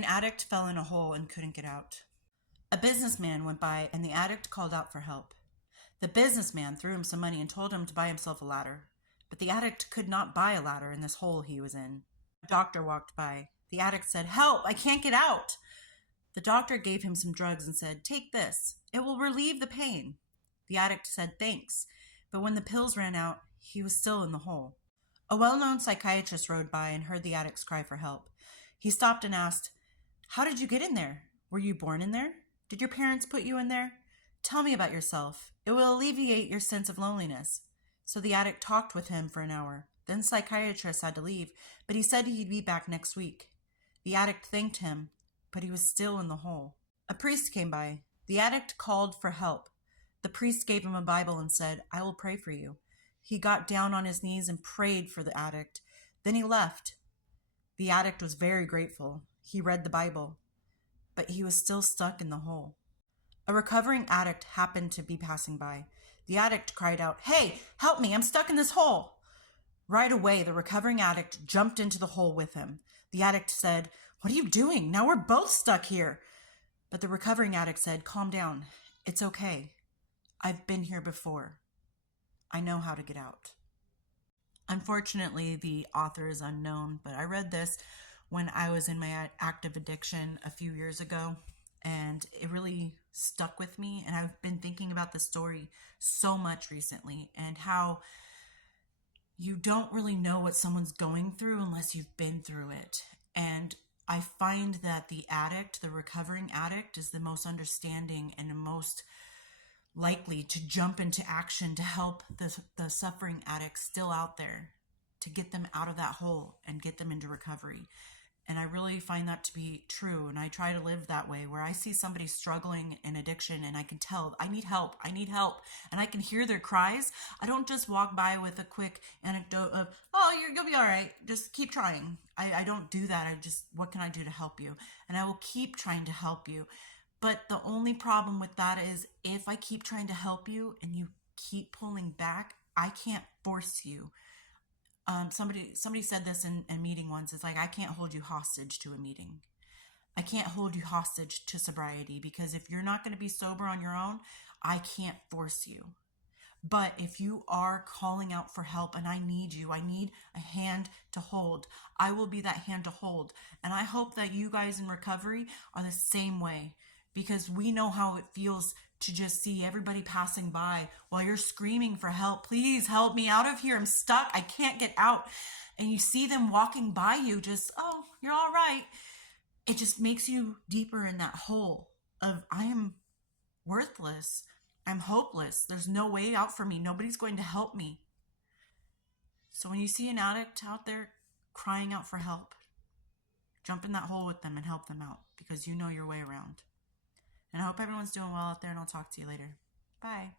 An addict fell in a hole and couldn't get out. A businessman went by and the addict called out for help. The businessman threw him some money and told him to buy himself a ladder. But the addict could not buy a ladder in this hole he was in. A doctor walked by. The addict said, "Help, I can't get out." The doctor gave him some drugs and said, "Take this. It will relieve the pain." The addict said thanks, but when the pills ran out, he was still in the hole. A well-known psychiatrist rode by and heard the addict's cry for help. He stopped and asked, "How did you get in there? Were you born in there? Did your parents put you in there? Tell me about yourself. It will alleviate your sense of loneliness." So the addict talked with him for an hour. Then the psychiatrist had to leave, but he said he'd be back next week. The addict thanked him, but he was still in the hole. A priest came by. The addict called for help. The priest gave him a Bible and said, "I will pray for you." He got down on his knees and prayed for the addict. Then he left. The addict was very grateful. He read the Bible, but he was still stuck in the hole. A recovering addict happened to be passing by. The addict cried out, "Hey, help me, I'm stuck in this hole." Right away, the recovering addict jumped into the hole with him. The addict said, "What are you doing? Now we're both stuck here." But the recovering addict said, "Calm down. It's okay. I've been here before. I know how to get out." Unfortunately, the author is unknown, but I read this when I was in my active addiction a few years ago, and it really stuck with me. And I've been thinking about the story so much recently and how you don't really know what someone's going through unless you've been through it. And I find that the addict, the recovering addict, is the most understanding and the most likely to jump into action to help the suffering addicts still out there, to get them out of that hole and get them into recovery. And I really find that to be true. And I try to live that way, where I see somebody struggling in addiction and I can tell, I need help. And I can hear their cries. I don't just walk by with a quick anecdote of, "Oh, you'll be all right. Just keep trying." I don't do that. What can I do to help you? And I will keep trying to help you. But the only problem with that is if I keep trying to help you and you keep pulling back, I can't force you. Somebody said this in a meeting once. It's like, I can't hold you hostage to a meeting. I can't hold you hostage to sobriety, because if you're not going to be sober on your own, I can't force you. But if you are calling out for help and I need you, I need a hand to hold, I will be that hand to hold. And I hope that you guys in recovery are the same way, because we know how it feels to just see everybody passing by while you're screaming for help. "Please help me out of here. I'm stuck. I can't get out." And you see them walking by you just, "Oh, you're all right." It just makes you deeper in that hole of, I am worthless. I'm hopeless. There's no way out for me. Nobody's going to help me. So when you see an addict out there crying out for help, jump in that hole with them and help them out, because you know your way around. And I hope everyone's doing well out there, and I'll talk to you later. Bye.